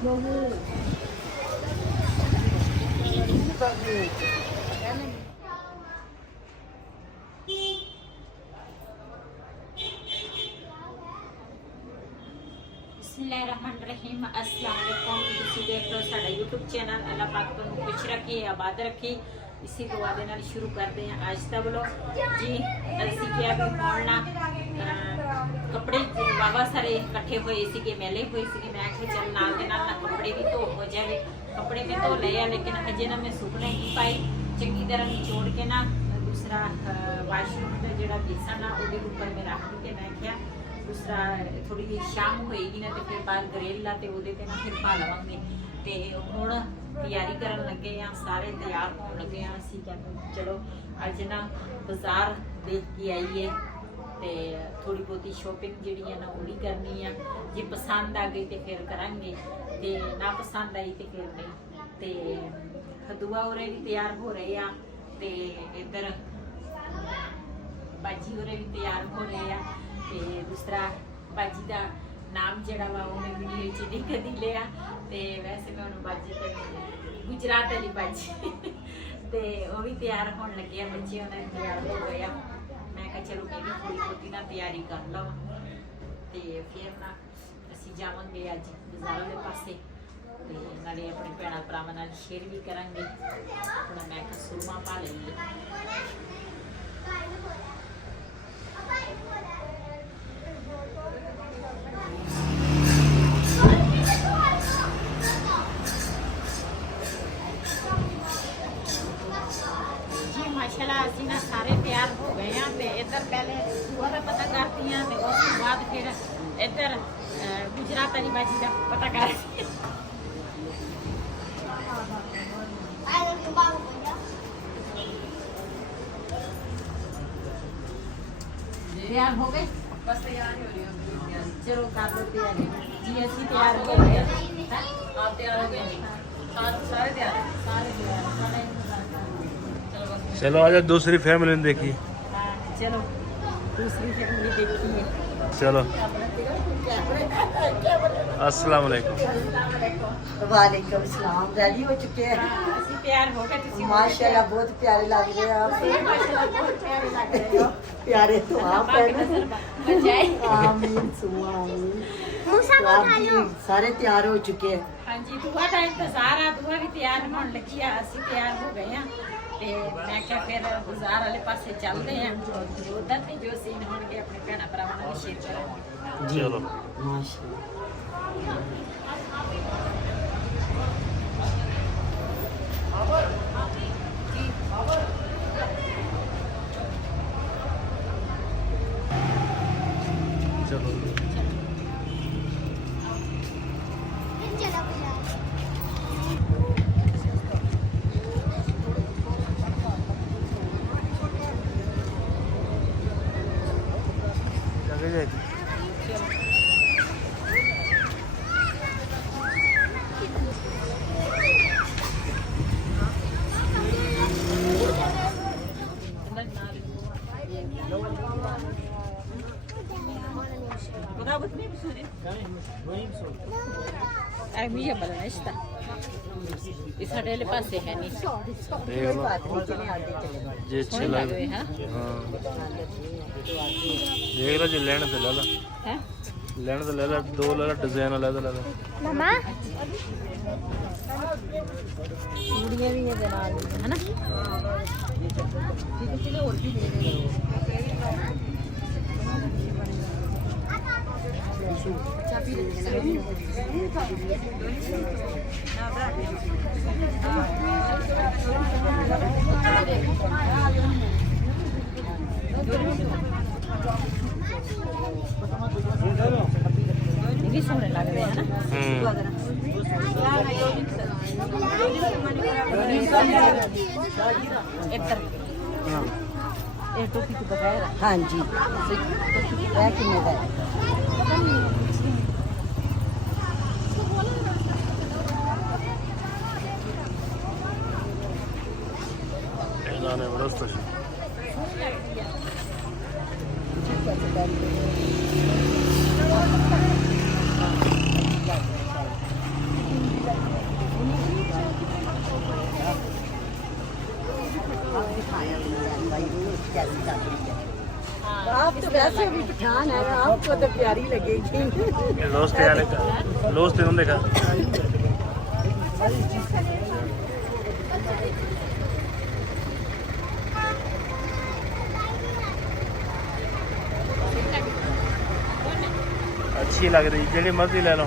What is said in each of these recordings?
बिस्मिल्लाहिर्रहमानिर्रहीम। अस्सलाम वालेकुम। तुसी देख रहे हो साडा यूट्यूब चैनल। अल्लाह पाक तुहानू खुश रखे, आबाद रखे। इसी दुआ दे नाल शुरू करते हैं आज का व्लॉग जी। असीं क्या भी मोड़ना कपड़े बाबा सारे इकट्ठे हुए सी, मेले हुए सी। मैं आखिया चल नाल दे नाल कपड़े भी धो हो जाए। कपड़े भी धो ले, लेकिन अजे ना मैं सुकने नहीं पाई। चंगी तरह निचोड़ के ना दूसरा वाशरूम का जो बेसन आ वो ऊपर में रख के मैं आखिया दूसरा थोड़ी शाम होएगी ना तो फिर बाहर ग्रिल ला तो वो ना फिर पा लवांगे। तो हुण तैयारी करन लगे हैं, सारे तैयार होने लगे हैं। असीं कहते चलो अज ना बाजार देख के आईए तो थोड़ी बहुती शॉपिंग जिहड़ी है ना वो भी करनी है। जे पसंद आ गई तो फिर करांगे, तो ना पसंद आई तो फिर नहीं। तो दुआ हो भी तैयार हो रहे हैं, तो इधर बाजी हो भी तैयार हो रहे हैं। तो दूसरा बाजी का नाम जड़ा वा उन्हें वीडियो च नहीं कदी लिया। तो वैसे मैं उन्होंने बाजी कर गुजरात वाली बाजी तो वो भी तैयार होने लगे हैं। बच्चे उन्हें तैयार हो गए। मैं कहा चलो मैं भी थोड़ी बहुती ना तैयारी कर लवां तो फिर ना असीं जावांगे अज बाज़ार वाले पासे। तो नाले अपने भैणां भरावां नाल शेयर भी करांगे। हुण मैं कहा सुरमा पा लईए। माशाल्लाह असीं ना सारे तैयार हो गए हैं। तो इधर पहले सुबह का पता करती हैं, तो उसके बाद फिर इधर गुजरात वाली बाजी का पता करती हैं। तैयार हो गए? बस तैयार हो रही हो। चलो कर लो तैयारी जी। असीं तैयार हो गए। आप तैयार हो गए? सारे तैयार हैं। सारे तैयार हैं। चलो आज दूसरी फैमिली ने देखी। चलो दूसरी फैमिली देखी। चलो अस्सलाम वालेकुम। वालेकुम सलाम। रेडी हो चुके हैं? ਅਸੀਂ ਤਿਆਰ ਹੋ ਗਏ। ਤੁਸੀਂ माशाल्लाह बहुत प्यारे लग रहे हैं आप। माशाल्लाह बहुत प्यारे लग रहे हो। प्यारे तो आप हैं ना। बजाए आमीन सुमा आमीन। तो आप जी सारे तैयार हो चुके हैं। हाँ जी, दुआ का इंतजार है। दुआ भी तैयार होने लगी है। ਅਸੀਂ तैयार हो गए हैं। ਤੇ ਮੈਂ ਕਿਹਾ ਫਿਰ ਬਾਜ਼ਾਰ ਵਾਲੇ ਪਾਸੇ ਚੱਲਦੇ ਆਂ। ਉਧਰ ਤੇ ਜੋ ਸੀਨ ਹੋਣਗੇ ਆਪਣੇ ਭੈਣਾਂ ਭਰਾਵਾਂ ਨਾਲ ਸ਼ੇਅਰ ਕਰਾਂਗੇ। चलो माशाल्लाह। चलो जगह जाएगी। مجھے بولنا استا یہ ساڑھے لے پاسے ہے نہیں देख लो जे अच्छे लग रहे हैं। हाँ देख लो जो लेने तो ले ला, हैं लेने तो ले ला। दो ले ला डिजाइन वाला तो ले ला। मम्मा चूड़ियां भी है जनाब है ना। ये भी सोने लग रहे हैं ना। ये टोपी के बगैर हाँ जी कितने का है? Elane burası da şu. मेहमान है ना, आपको तो प्यारी लगेगी। लोस्ट है देखा अच्छी लग रही जेडी मर्जी ले लो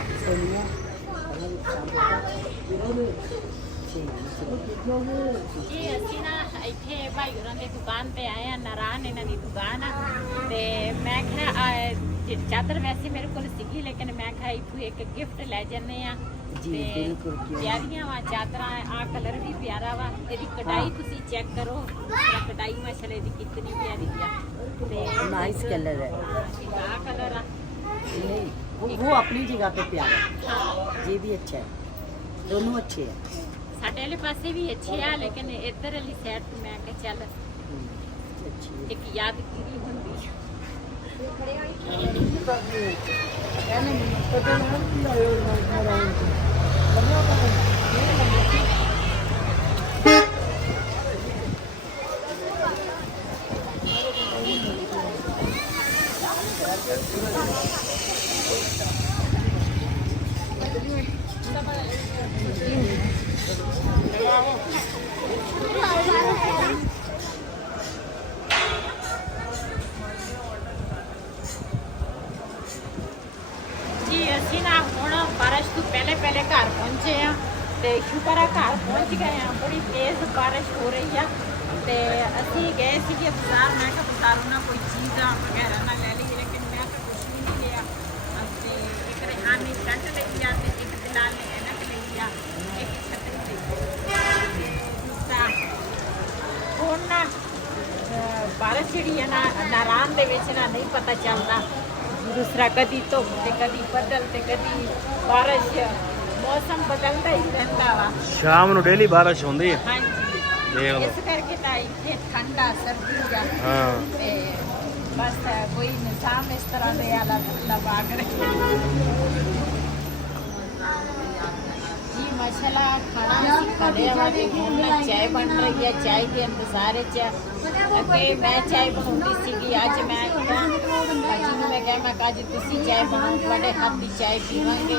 ਜੀ ਅਸੀਂ ਨਾ ਇੱਥੇ ਭਾਈ ਹੋਰਾਂ ਦੀ ਦੁਕਾਨ ਤੇ ਆਏ ਆ ਨਾਰਾਨ ਇਹਨਾਂ ਦੀ ਦੁਕਾਨ ਆ ਤੇ ਮੈਂ ਕਿਹਾ ਚਾਦਰ ਵੈਸੇ ਮੇਰੇ ਕੋਲ ਸੀਗੀ ਲੇਕਿਨ ਮੈਂ ਕਿਹਾ ਇੱਥੋਂ ਇੱਕ ਗਿਫਟ ਲੈ ਜੰਨੇ ਆ ਜੀ ਬਿਲਕੁਲ ਪਿਆਰੀਆਂ ਵਾ ਚਾਦਰਾਂ ਆ ਕਲਰ ਵੀ ਪਿਆਰਾ ਵਾ ਇਹਦੀ ਕਟਾਈ ਤੁਸੀਂ ਚੈੱਕ ਕਰੋ ਕਟਾਈ ਮਾਸ਼ਾਅੱਲਾ ਦੀ ਕਿੰਨੀ ਪਿਆਰੀ ਆ ਤੇ नाइस कलर है। ਆ ਕਲਰ ਆ नहीं वो अपनी जगह पे प्यारा है, ये भी अच्छा है, दोनों अच्छे हैं। ਸਾਡੇ ਵਾਲੇ ਪਾਸੇ ਵੀ ਅੱਛੇ ਆ ਲੇਕਿਨ ਇੱਧਰ ਵਾਲੀ ਸਾਈਡ ਤੇ ਮੈਂ ਕਿਹਾ ਚੱਲ अच्छी है। ਇੱਕ ਯਾਦਗਿਰੀ ਹੁੰਦੀ ਆ ਜੀ ਅਸੀਂ ਨਾ ਹੁਣ ਬਾਰਿਸ਼ ਤੋਂ ਪਹਿਲੇ ਘਰ ਪਹੁੰਚੇ ਆ ਤੇ ਸ਼ੁਕਰ ਆ ਘਰ ਪਹੁੰਚ ਗਏ ਆ ਬੜੀ ਤੇਜ਼ ਬਾਰਿਸ਼ ਹੋ ਰਹੀ ਆ ਤੇ ਅਸੀਂ ਗਏ ਸੀਗੇ ਬਾਜ਼ਾਰ ਮੈਂ ਕਿਹਾ ਬਾਜ਼ਾਰੋਂ ਨਾ ਕੋਈ ਚੀਜ਼ਾਂ ਵਗੈਰਾ ਨਾ ਲੈ ਲਈ ਲੇਕਿਨ ਮੈਂ ਤਾਂ ਕੁਝ ਵੀ ਨਹੀਂ ਲਿਆ ਅਤੇ ਇੱਕ ਰਿਹਾਨ ਨੇ ਸ਼ਰਟ ਲਈ ਆ ਤੇ ਇੱਕ ਦਿਲਾਲ ਨੇ ਐਨਕ ਲਈ ਆ ਇੱਕ ਛਤਰੀ ਲਈ ਤੇ ਦੂਸਰਾ ਹੁਣ ਨਾ ਬਾਰਿਸ਼ ਜਿਹੜੀ ਹੈ ਨਾ ਨਾਰਾਨ ਦੇ ਵਿੱਚ ਨਾ ਨਹੀਂ ਪਤਾ ਚੱਲਦਾ दूसरा कदी धुप ते कदी बदल ते कदी बारिश मौसम बदलता ही रहता वा शाम ਨੂੰ ਡੇਲੀ ਬਾਰਿਸ਼ ਹੁੰਦੀ ਹੈ ਹਾਂਜੀ ਦੇਖ ਲਓ ਇਸ ਕਰਕੇ ਤਾਂ ਇੱਥੇ ਠੰਡਾ ਸਰਦੀ ਜਾਂ ਹਾਂ ਤੇ ਬਸ ਕੋਈ ਨਿਜ਼ਾਮ ਇਸ ਤਰ੍ਹਾਂ ਦੇ ਆਲਾ ਲਵਾ ਕੇ ਰੱਖੇ जी माशाल्लाह खाना ਅਸੀਂ ਖਾਦੇ ਆ ਤੇ ਹੁਣ ਚਾय ਬਣ ਰਹੀ ਹੈ ਚਾय ਦੇ ਇੰਤਜ਼ਾਰ ਵਿੱਚ ਅੱਗੇ ਮੈਂ ਚਾय ਬਣਾਉਂਦੀ ਸੀਗੀ ਅੱਜ ਮੈਂ ਭਾਜੀ ਨੂੰ ਮੈਂ ਕਿਹਾ ਮੈਂ ਕਿਹਾ ਅੱਜ ਤੁਸੀਂ ਚਾय ਬਣਾਓ ਤੁਹਾਡੇ ਹੱਥ ਦੀ ਚਾय ਪੀਵਾਂਗੇ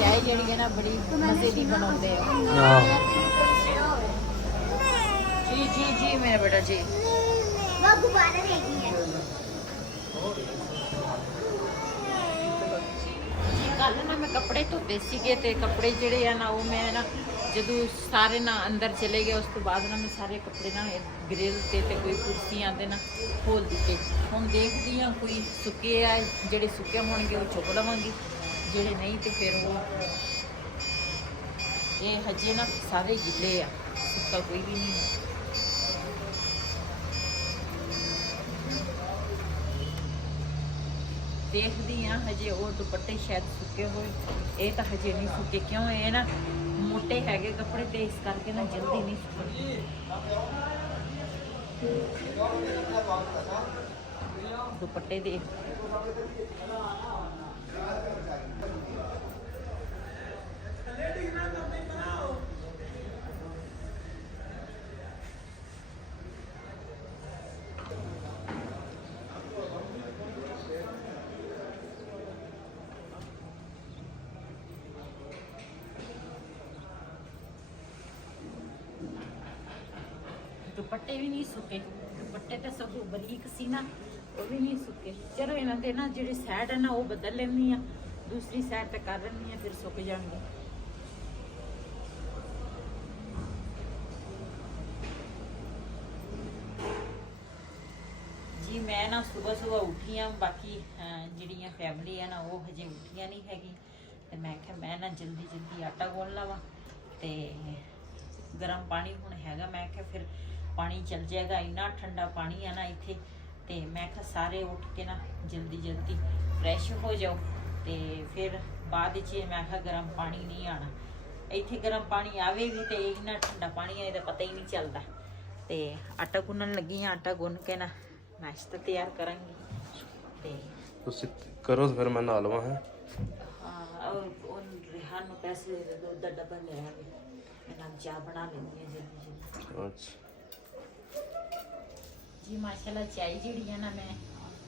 ਚਾय ਜਿਹੜੀ ਹੈ ਨਾ ਬੜੀ ਮਜ਼ੇ ਦੀ ਬਣਾਉਂਦੇ ਆ ਜੀ ਜੀ ਜੀ ਮੇਰੇ ਬੇਟਾ ਜੀ वो गुब्बारा देगी है। ਕੱਲ ਨਾ ਮੈਂ ਕੱਪੜੇ ਧੋਤੇ ਸੀਗੇ ਤੇ ਕੱਪੜੇ ਜਿਹੜੇ ਆ ਨਾ ਉਹ ਮੈਂ ਨਾ ਜਦੋਂ ਸਾਰੇ ਨਾ ਅੰਦਰ ਚਲੇ ਗਏ ਉਸ ਤੋਂ ਬਾਅਦ ਨਾ ਮੈਂ ਸਾਰੇ ਕੱਪੜੇ ਨਾ ਗ੍ਰਿਲ ਤੇ ਕੋਈ ਕੁਰਸੀਆਂ ਤੇ ਨਾ ਖੋਲ ਦਿੱਤੇ ਹੁਣ ਦੇਖਦੀ ਆ ਕੋਈ ਸੁੱਕੇ ਆ ਜਿਹੜੇ ਸੁੱਕੇ ਹੋਣਗੇ ਉਹ ਚੁੱਕ ਲਵਾਂਗੀ ਜਿਹੜੇ ਨਹੀਂ ਤੇ ਫਿਰ ਉਹ ਇਹ ਹਜੇ ਨਾ ਸਾਰੇ ਗਿੱਲੇ ਆ ਸੁੱਕਾ ਕੋਈ ਵੀ ਨਹੀਂ ਹੈ ਦੇਖਦੀ ਆ ਹਜੇ ਉਹ ਦੁਪੱਟੇ ਸ਼ਾਇਦ ਸੁੱਕੇ ਹੋਏ ਇਹ ਤਾਂ ਹਜੇ ਨਹੀਂ ਸੁੱਕੇ ਕਿਉਂ ਇਹ ਨਾ ਮੋਟੇ ਹੈਗੇ ਕੱਪੜੇ ਤੇ ਇਸ ਕਰਕੇ ਨਾ ਜਲਦੀ ਨਹੀਂ ਸੁੱਕਦੇ ਦੁਪੱਟੇ ਦੇ ਦੁਪੱਟੇ ਵੀ ਨਹੀਂ ਸੁੱਕੇ ਦੁਪੱਟੇ ਤੇ ਸਗੋਂ ਬਰੀਕ ਸੀ ਨਾ ਉਹ ਵੀ ਨਹੀਂ ਸੁੱਕੇ ਚਲੋ ਇਹਨਾਂ ਦੇ ਨਾ ਜਿਹੜੀ ਸਾਈਡ ਹੈ ਨਾ ਉਹ ਬਦਲ ਲੈਣੀ ਆ ਦੂਸਰੀ ਸਾਈਡ ਤੇ ਕਰ ਲੈਣੀ ਆ ਫਿਰ ਸੁੱਕ ਜਾਣਗੇ ਜੀ ਮੈਂ ਨਾ ਸਵੇਰ ਉੱਠੀ ਆ ਬਾਕੀ ਜਿਹੜੀਆਂ ਫੈਮਿਲੀ ਆ ਨਾ ਉਹ ਹਜੇ ਉੱਠੀਆਂ ਨਹੀਂ ਹੈਗੀ ਤੇ ਮੈਂ ਕਿਹਾ ਮੈਂ ਨਾ ਜਲਦੀ ਆਟਾ ਗੁੰਨ ਲਵਾਂ ਤੇ ਗਰਮ ਪਾਣੀ ਹੁਣ ਹੈਗਾ ਮੈਂ ਕਿਹਾ ਫਿਰ ਪਾਣੀ ਚੱਲ ਜਾਏਗਾ ਇੰਨਾ ਠੰਡਾ ਪਾਣੀ ਆ ਨਾ ਇੱਥੇ ਤੇ ਮੈਂ ਕਿਹਾ ਸਾਰੇ ਉੱਠ ਕੇ ਨਾ ਜਲਦੀ ਫਰੈਸ਼ ਹੋ ਜਾਓ ਤੇ ਫਿਰ ਬਾਅਦ ਵਿੱਚ ਮੈਂ ਕਿਹਾ ਗਰਮ ਪਾਣੀ ਨਹੀਂ ਆਣਾ ਇੱਥੇ ਗਰਮ ਪਾਣੀ ਆਵੇ ਵੀ ਤੇ ਇੰਨਾ ਠੰਡਾ ਪਾਣੀ ਆ ਇਹਦਾ ਪਤਾ ਹੀ ਨਹੀਂ ਚੱਲਦਾ ਤੇ ਆਟਾ ਗੁੰਨਣ ਲੱਗੀ ਆ ਆਟਾ ਗੁੰਨ ਕੇ ਨਾ ਨਾਸ਼ਤਾ ਤਿਆਰ ਕਰਾਂਗੀ ਤੇ ਤੁਸੀਂ ਕਰੋ ਫਿਰ ਮੈਂ ਨਾਲ ਲਵਾਂ ਹੈ ਹਾਂ ਉਹ ਰਿਹਾਨ ਨੂੰ ਪੈਸੇ ਦੇ ਦੋ ਦਾ ਡੱਬਾ ਲੈ ਆਵੇ ਮੈਂ ਚਾਹ ਬਣਾ ਲੈਂਦੀ ਹਾਂ ਜਲਦੀ ਅੱਛਾ ਜੀ ਮਾਸ਼ਾਅੱਲਾ ਚਾय ਜਿਹੜੀ ਹੈ ਨਾ ਮੈਂ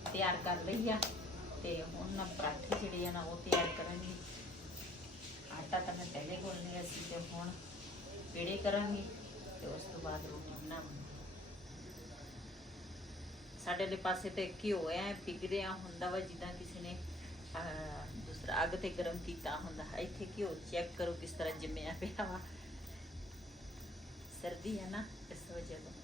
ਤਿਆਰ ਕਰ ਲਈ ਆ ਤੇ ਹੁਣ ਨਾ ਪਰਾਠੇ ਜਿਹੜੇ ਆ ਨਾ ਉਹ ਤਿਆਰ ਕਰਾਂਗੇ। ਆਟਾ ਤਾਂ ਮੈਂ ਪਹਿਲੇ ਗੁੰਨ ਲਿਆ ਸੀ ਤੇ ਹੁਣ ਪੇੜੇ ਕਰਾਂਗੇ ਤੇ ਉਸ ਤੋਂ ਬਾਅਦ ਰੋਟੀ ਬਣਾਵਾਂਗੇ। ਸਾਡੇ ਦੇ ਪਾਸੇ ਤੇ ਘਿਓ ਐ ਪਿਘ ਰਿਹਾ ਹੁੰਦਾ ਵਾ ਜਿੱਦਾਂ ਕਿਸੇ ਨੇ ਦੂਸਰਾ ਅੱਗ ਤੇ ਗਰਮ ਕੀਤਾ ਹੁੰਦਾ। ਇੱਥੇ ਘਿਓ ਚੈੱਕ ਕਰੋ ਕਿਸ ਤਰ੍ਹਾਂ ਜੰਮਿਆ ਪਿਆ ਵਾ। ਸਰਦੀ ਹੈ ਨਾ ਇਸ ਵਜ੍ਹਾ ਤੋਂ।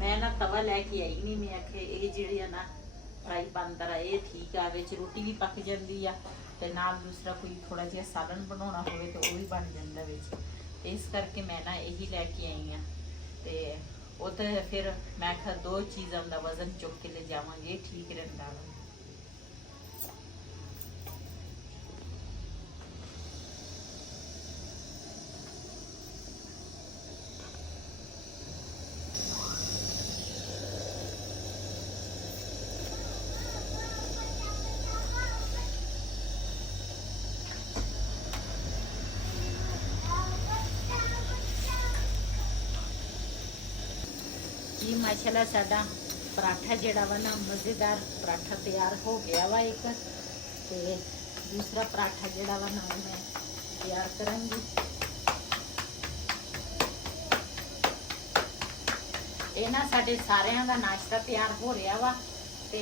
ਮੈਂ ਨਾ ਤਵਾ ਲੈ ਕੇ ਆਈ ਨਹੀਂ। ਮੈਂ ਆਖੇ ਇਹ ਜਿਹੜੀ ਆ ਨਾ ਫਰਾਈ ਬੰਦਰ ਆ ਇਹ ਠੀਕ ਆ, ਵਿੱਚ ਰੋਟੀ ਵੀ ਪੱਕ ਜਾਂਦੀ ਆ ਤੇ ਨਾਲ ਦੂਸਰਾ ਕੋਈ ਥੋੜਾ ਜਿਹਾ ਸਾਲਨ ਬਣਾਉਣਾ ਹੋਵੇ ਤਾਂ ਉਹ ਵੀ ਬਣ ਜਾਂਦਾ ਵਿੱਚ। ਇਸ ਕਰਕੇ ਮੈਂ ਨਾ ਇਹੀ ਲੈ ਕੇ ਆਈ ਆ ਤੇ ਉਹ ਤੇ ਫਿਰ ਮੈਂ ਕਿਹਾ ਦੋ ਚੀਜ਼ਾਂ ਦਾ ਵਜ਼ਨ ਚੁੱਕ ਕੇ ਲੈ ਜਾਵਾਂਗੇ, ਠੀਕ ਰਹਿੰਦਾ ਵਾ। जी माशाल्लाह साडा पराठा जेड़ा वा ना मज़ेदार पराठा तैयार हो गया वा एक ते दूसरा पराठा जेड़ा वा ना मैं तैयार करांगी। ये ना साडे सारियां दा नाश्ता तैयार हो रहा वा ते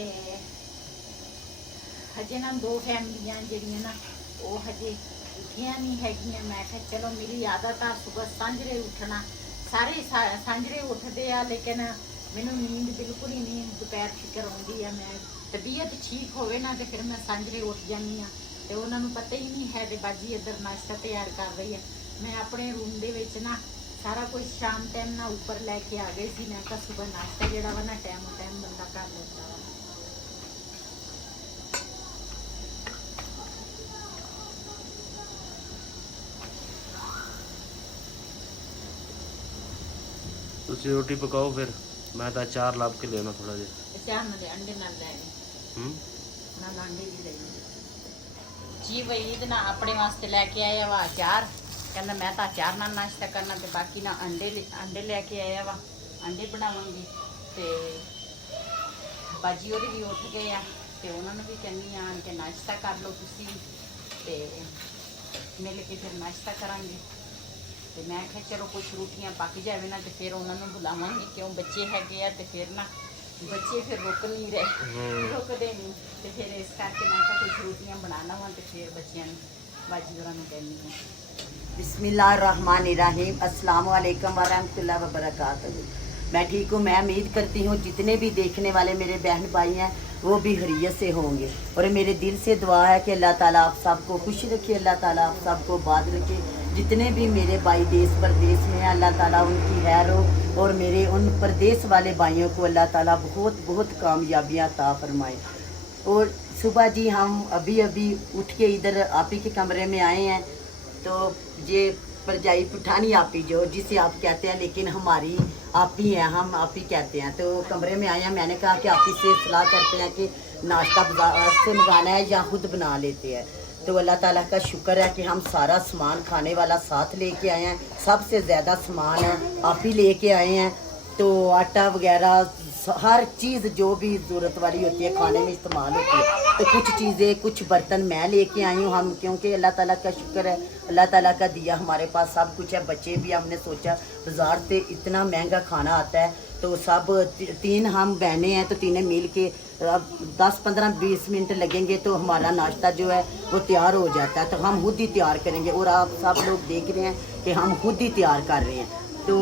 हजे ना दो फैमिलियां जेड़ियां ना वो हजे उठियां नहीं हैगियां। मैं कहा चलो मेरी आदत आ सुबह सांझरे उठना, सारे सांझरे उठते आ लेकिन मैनू नींद बिल्कुल ही नहीं दोपहर फिक्र आती है। मैं तबीयत ठीक होवे ना तो फिर मैं सांझरे उठ जानी हाँ तो उन्होंने पता ही नहीं है कि बाजी इधर नाश्ता तैयार कर रही है। मैं अपने रूम दे विच ना सारा कुछ शाम टाइम ना ऊपर लैके आ गई थी। मैं कहा सुबह नाश्ता जोड़ा वा ना टाइम टाइम बंदा कर लेता वा। ਤੁਸੀਂ ਰੋਟੀ ਪਕਾਓ ਫਿਰ ਮੈਂ ਤਾਂ ਅਚਾਰ ਲੱਭ ਕੇ ਲੈਣਾ ਥੋੜਾ ਜਿਹਾ। अचार ना अंडे ना लैने ना अंडे भी लेने जी। वहीद ना अपने वास्ते लैके आया वा अचार, कहना मैं तो अचार नाल नाश्ता करना ते बाकी ना अंडे लैके आया वा, अंडे बनावांगी ते बाजी होरी भी उठ गए आ ते उन्होंने भी कहनी आन के नाश्ता कर लो तुसी ते मिल के फिर नाश्ता करांगे। ਤੇ ਮੈਂ ਕਿਹਾ ਚਲੋ ਕੁਝ ਰੋਟੀਆਂ ਪੱਕ ਜਾਵੇ ਨਾ ਤੇ ਫਿਰ ਉਹਨਾਂ ਨੂੰ ਬੁਲਾਵਾਂਗੇ ਕਿਉਂ ਬੱਚੇ ਹੈਗੇ ਆ ਤੇ ਫਿਰ ਨਾ ਬੱਚੇ ਫਿਰ ਰੁਕ ਨਹੀਂ ਰਹੇ, ਰੁਕਦੇ ਨਹੀਂ ਤੇ ਫਿਰ ਇਸ ਕਰਕੇ ਮੈਂ ਕਿਹਾ ਕੁਝ ਰੋਟੀਆਂ ਬਣਾਉਣਾ ਵਾ ਤੇ ਫਿਰ ਬੱਚਿਆਂ ਨੂੰ ਬਾਜੀ ਹੋਰਾਂ ਨੂੰ ਕਹਿੰਦੀ ਹਾਂ। बिस्मिल्लाहिर्रहमानिर्रहीम, अस्सलाम वालेकुम वरहमतुल्लाहि वबरकातुहू। मैं ठीक हूँ। मैं उम्मीद करती हूँ जितने भी देखने वाले मेरे बहन भाई हैं वो भी खैरियत से होंगे और मेरे दिल से दुआ है कि अल्लाह ताला आप सबको खुश रखे, अल्लाह ताला आप सबको बात रखे। जितने भी मेरे भाई देश परदेश में हैं अल्लाह ताला उनकी खैर हो और मेरे उन परदेश वाले भाइयों को अल्लाह ताला बहुत बहुत कामयाबियाँ अता फरमाए। और सुबह जी हम अभी अभी उठ के इधर आप ही के कमरे में आए हैं तो ये परजाई पुठानी आपी जो जिसे आप कहते हैं लेकिन हमारी आप ही हैं, हम आप ही कहते हैं। तो कमरे में आए हैं, मैंने कहा कि आप ही से सलाह करते हैं कि नाश्ता बाजार से मंगाना है या खुद बना लेते हैं। तो अल्लाह ताला का शुक्र है कि हम सारा सामान खाने वाला साथ लेके आए हैं। सबसे ज़्यादा सामान आप ही लेके आए हैं। तो आटा वगैरह हर चीज़ जो भी ज़रूरत वाली होती है खाने में इस्तेमाल होती है। तो कुछ चीज़ें कुछ बर्तन मैं लेके आई हूँ हम, क्योंकि अल्लाह ताला का शुक्र है, अल्लाह ताला का दिया हमारे पास सब कुछ है। बच्चे भी हमने सोचा बाज़ार से इतना महंगा खाना आता है तो सब तीन हम बहनें हैं तो तीनों मिल के अब 10-15-20 मिनट लगेंगे तो हमारा नाश्ता जो है वो तैयार हो जाता है। तो हम खुद ही तैयार करेंगे और आप सब लोग देख रहे हैं कि हम खुद ही तैयार कर रहे हैं। तो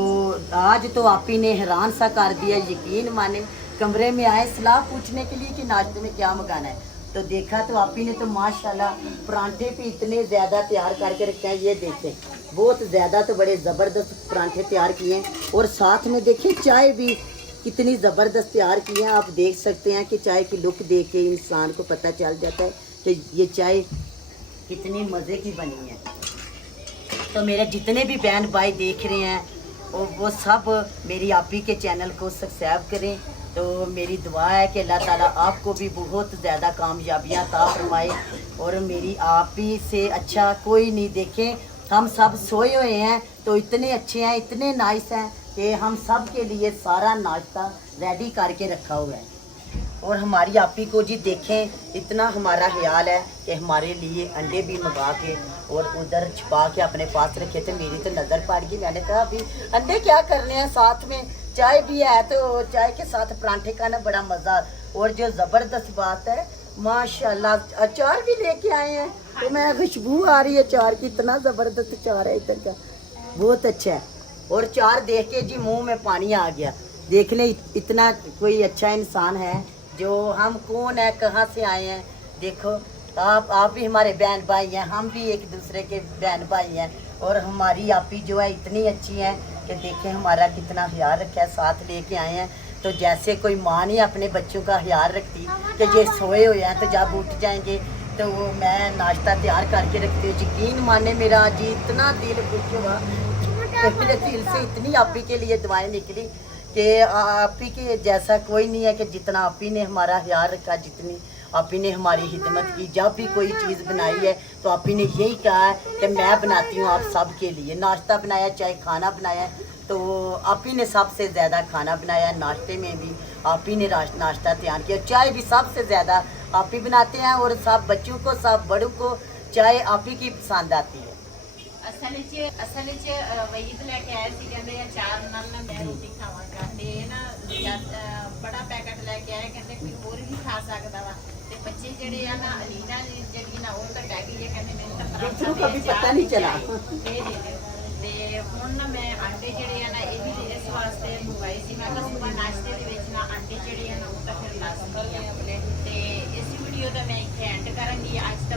आज तो आप ही ने हैरान सा कर दिया, यकीन माने। कमरे में आए सलाह पूछने के लिए कि नाश्ते में क्या मंगाना है तो देखा तो आप ही ने तो माशाल्लाह परांठे भी इतने ज़्यादा तैयार करके रखे हैं। ये देखें बहुत ज़्यादा तो बड़े ज़बरदस्त परांठे तैयार किए हैं और साथ में देखिए चाय भी कितनी ज़बरदस्त तैयार की है। आप देख सकते हैं कि चाय की लुक देख के इंसान को पता चल जाता है कि ये चाय कितनी मज़े की बनी है। तो मेरे जितने भी बहन भाई देख रहे हैं वो सब मेरी आपी के चैनल को सब्सक्राइब करें। तो मेरी दुआ है कि अल्लाह ताला आपको भी बहुत ज़्यादा कामयाबियाँ अता फरमाए और मेरी आपी से अच्छा कोई नहीं। देखें हम सब सोए हुए हैं तो इतने अच्छे हैं, इतने नाइस हैं कि हम सब के लिए सारा नाश्ता रेडी करके रखा हुआ है। और हमारी आपी को जी देखें इतना हमारा ख्याल है कि हमारे लिए अंडे भी मंगा के और उधर छुपा के अपने पास रखे थे। मेरी तो नज़र पड़ गई, मैंने कहा अभी अंडे क्या करने हैं, साथ में चाय भी है तो चाय के साथ परांठे का ना बड़ा मज़ा। और जो ज़बरदस्त बात है माशाल्लाह अचार भी लेके आए हैं तो मैं खुशबू आ रही है अचार की, इतना ज़बरदस्त अचार है इधर का, बहुत अच्छा है। और चार देख के जी मुंह में पानी आ गया। देख ले इतना कोई अच्छा इंसान है जो हम कौन है, कहाँ से आए हैं। देखो आप भी हमारे बहन भाई हैं, हम भी एक दूसरे के बहन भाई हैं। और हमारी आपी जो है इतनी अच्छी है कि देखें हमारा कितना ख्याल रखा है, साथ लेके आए हैं। तो जैसे कोई माँ नहीं अपने बच्चों का ख्याल रखती कि ये सोए हुए हैं तो जब उठ जाएंगे तो वो मैं नाश्ता तैयार करके रखती हूँ। यकीन माने मेरा जी इतना दिल खुश हुआ, मेरे दिल से इतनी आपी के लिए दुआएं निकली कि आपी के जैसा कोई नहीं है कि जितना आपी ने हमारा ख्याल रखा, जितनी आपी ने हमारी खिदमत की। जब भी कोई चीज़ बनाई है तो आपी ने यही कहा है कि मैं बनाती हूँ आप सब के लिए। नाश्ता बनाया चाहे खाना बनाया तो आपी ने सबसे ज़्यादा खाना बनाया, नाश्ते में भी आपी ने नाश्ता तैयार किया, चाय भी सबसे ज़्यादा आपी बनाते हैं। और सब बच्चों को सब बड़ों को चाय आपी की पसंद आती है। ਅਸਲ ਵਿੱਚ ਵਈਦ ਲੈ ਕੇ ਆਏ ਸੀ, ਕਹਿੰਦੇ ਅਚਾਰ ਨਾਲ ਨਾ ਮੈਂ ਰੋਟੀ ਖਾਵਾਂਗਾ ਤੇ ਨਾ ਬੜਾ ਪੈਕਟ ਲੈ ਕੇ ਆਏ, ਕਹਿੰਦੇ ਕੋਈ ਹੋਰ ਵੀ ਖਾ ਸਕਦਾ ਵਾ। ਤੇ ਬੱਚੇ ਜਿਹੜੇ ਆ ਨਾ ਅਲੀਨਾ ਜਿਹੜੀ ਨਾ ਉਹ ਤਾਂ ਕਹਿ ਗਈ ਕਹਿੰਦੇ ਮੈਨੂੰ ਤਾਂ बच्चों को भी पता नहीं चला। ਤੇ ਹੁਣ ਨਾ ਮੈਂ ਆਂਡੇ ਜਿਹੜੇ ਆ ਨਾ ਇਹ ਵੀ ਇਸ ਵਾਸਤੇ ਮੰਗਵਾਏ ਸੀ। ਮੈਂ ਕਿਹਾ ਸੁਬਾ ਨਾਸ਼ਤੇ ਦੇ ਵਿੱਚ ਨਾ ਆਂਡੇ ਜਿਹੜੇ ਆ ਨਾ ਉਹ ਤਾਂ ਫਿਰ ਲਾਜ਼ਮੀ ਆ। ਤੇ ਇਸ ਵੀਡੀਓ ਦਾ ਮੈਂ ਇੱਥੇ ਐਂਡ ਕਰਾਂਗੀ। ਅੱਜ ਦਾ